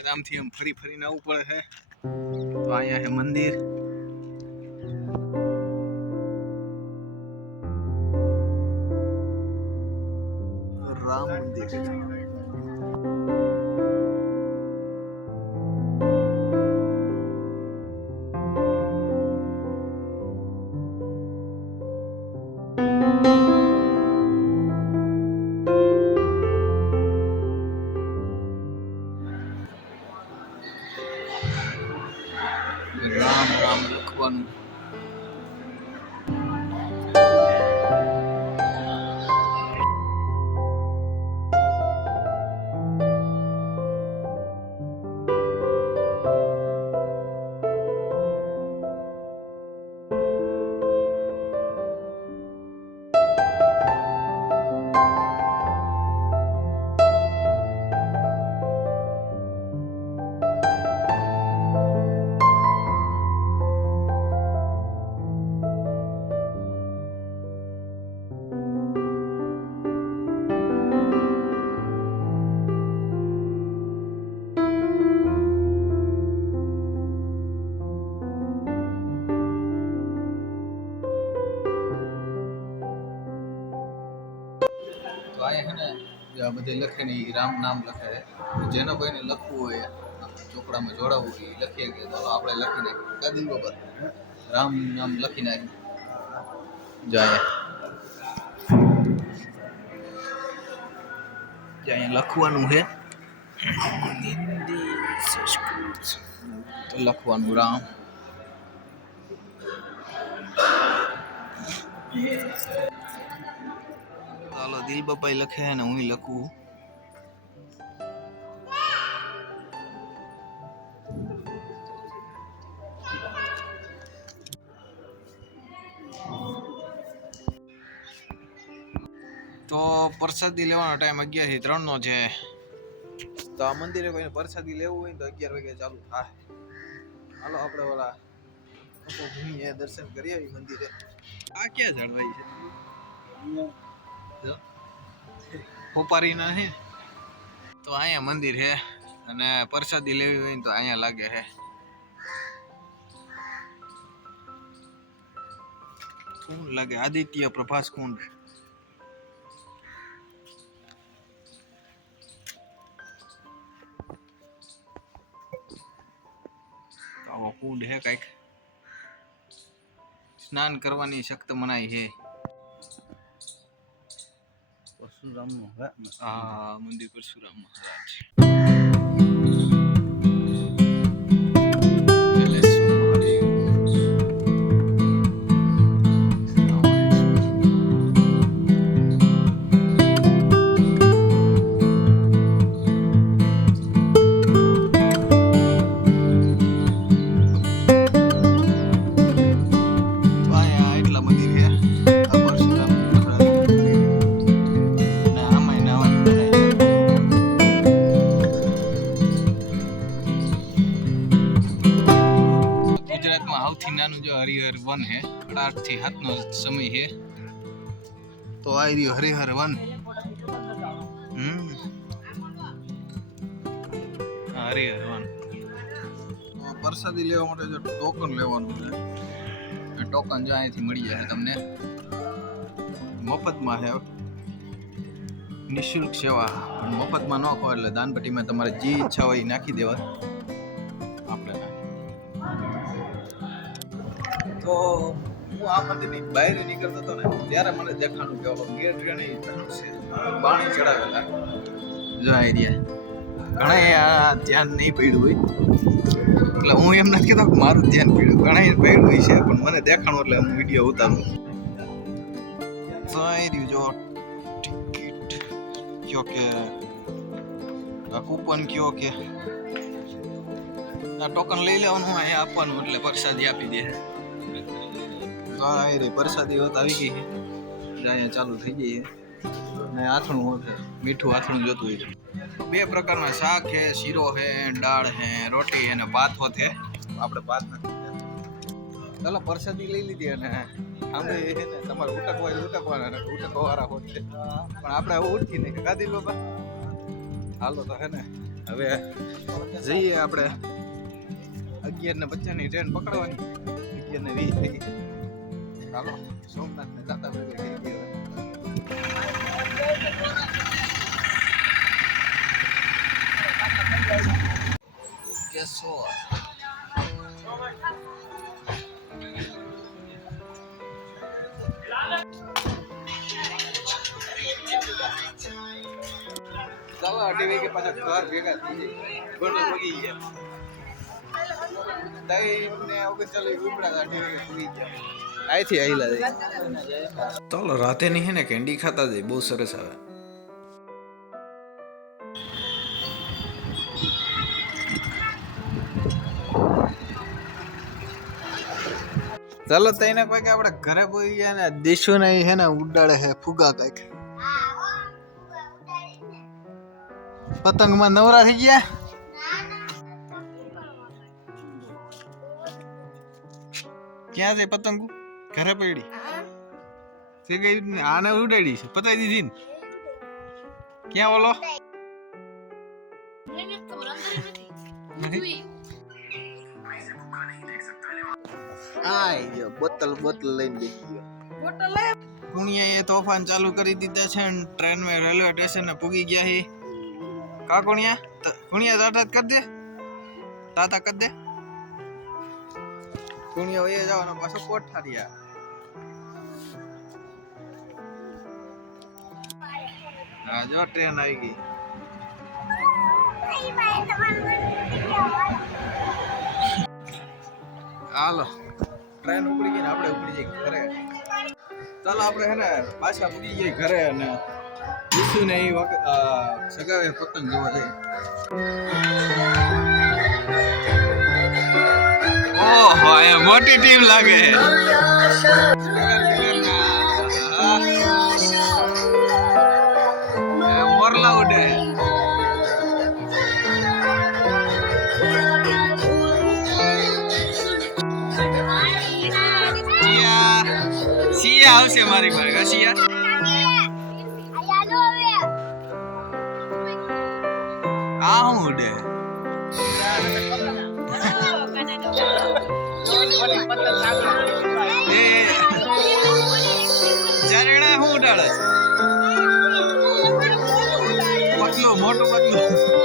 અહીંયા આમથી આમ ફરી ફરીને આવવું પડે છે તો અહીંયા છે મંદિર. રામ મંદિર. રામ રામ લખવાનું જે આ બધે લખે ને ઈ રામ નામ લખે છે. જેને કોઈને લખવું હોય આમ ચોપડામાં જોડાવવું હોય ઈ લખીએ કે ચાલો આપણે લખી નાખીએ કાદી બાબા. રામ નામ લખી નાખીએ જાય. જે અહીંયા લખવાનું છે. હિન્દી સંસ્કૃત તો લખવાનું રામ. ચાલો દિલ બપાઈ લખે અને હું લખું. તો પ્રસાદી લેવાનો ટાઈમ અગિયારથી ત્રણ નો છે. તો આ મંદિરે કોઈને પ્રસાદી લેવું હોય તો અગિયાર વાગે ચાલુ થાય. હાલો આપણે ઓલા દર્શન કરી આવી મંદિરે. આ ક્યાં જળવાઈ છે? જો. હે. તો અહીંયા મંદિર છે અને પ્રસાદી લેવી હોય તો અહીંયા લાગે છે કુંડ લાગે? આદિત્ય પ્રભાસ કુંડ આવો કુંડ હે કંઈક. સ્નાન કરવાની સખ્ત મનાઈ છે પરશુરામનું હે આ મંદિર પરશુરામ વન હે અઢારથી સાત નો સમય હે. તો આ રહ્યું હરિહર વન. હરિહર વન. પ્રસાદી લેવા માટે જો ટોકન લેવાનું છે. ટોકન જો અહીંથી મળી જાય તમને. મફતમાં છે. નિઃશુલ્ક સેવા. મફતમાં ન કહો એટલે દાનપટ્ટીમાં તમારે જે ઈચ્છા હોય એ નાખી દેવા. તો હું આ મંદિરની બહાર નીકળતો હતો ને, ત્યારે મને દેખાણું કે ગેટ ધનુષ્ય બાણી ચડાવેલા જો આઈડિયા ઘણા ધ્યાન નહીં પડ્યું હોય. એટલે હું એમ નથી કહેતો કે મારું ધ્યાન પડ્યું. ઘણા પડ્યું હોય છે, પણ મને દેખાણું એટલે હું વીડિયો ઉતારું. રહ્યું જો ટિકિટ કયો કે, આ કૂપન કયો કે, આ ટોકન લઈ લેવાનું, અહીંયા આપવાનું, એટલે પ્રસાદી આપી દે. તો આવી રહી પરસાદી હોત આવી ગઈ અહીંયા ચાલુ થઈ જઈએ ને આથણું હોત મીઠું આથણું જોતું હોય બે પ્રકારના શાક છે, શીરો છે, દાળ છે, રોટી અને ભાત હોત. આપણે ભાત નથી ચાલો, પ્રસાદી લઈ લીધી અને આમે ને, તમારે ઉટકવા ઉટકવાના ને ઉટકવા વાળા હોત છે. પણ આપણે ઉઠી નહીં. ગાદી બાબા હાલો તો હે ને, હવે જઈએ આપણે. અગિયાર ને પચાસની ટ્રેન પકડવાની અગિયાર ને વીસ ચાલો સોમનાથ ને દાતા ભેગા થઈ ગયા કેશોર ચાલો અઢી વાગે પાછા ઘર ભેગા થઈ જાય દહીં ને ઓગણચાલીસ ઉપડા અઢી વાગે અહીંથી આઈલા ચાલો રાતે નહીં હે ને કેન્ડી ખાતા જઈ બહુ સરસ આવે. ચાલો તઈને કોઈ કે આપણે ઘરે પહોંચી ગયા ને દેશો ને હે ને ઉડાડે હે ફુગા કંઈક. પતંગમાં નવરા થઈ ગયા? ક્યાં છે પતંગ? ઘરે પડી. તે ગઈ ને આને ઉડાડી છે. પતાઈ દીધી ને. ક્યાં ઓલો? આય જો બોતલ બોતલ લઈને બેસી ગયો. કુણિયા એ તોફાન ચાલુ કરી દીધા છે ને ટ્રેનમાં રેલવે સ્ટેશન ને પૂગી ગયા હી કા કુણિયા? ત- કુણિયા તાતા કરી દે. તાતા કરી દે. કુણિયા વયે જવાનો પાછો કોઠારિયા. હા જો ટ્રેન આવી ગઈ. હાલો ટ્રેન ઉપડી ગઈ ને આપણે ઉપડી જઈએ ઘરે. ચાલો, આપણે હે ને પાછા ઉપડી જઈએ ઘરે અને ઈસુ ને એ વખત સગાવે પતંગ જોવા જઈએ. ઓહો, એ મોટી ટીમ લાગે. સિયા આવશે મારી પાસે. સિયા આ હું ઉડે. એ ચારેડા હું છે? પતલું, મોટું પતલું.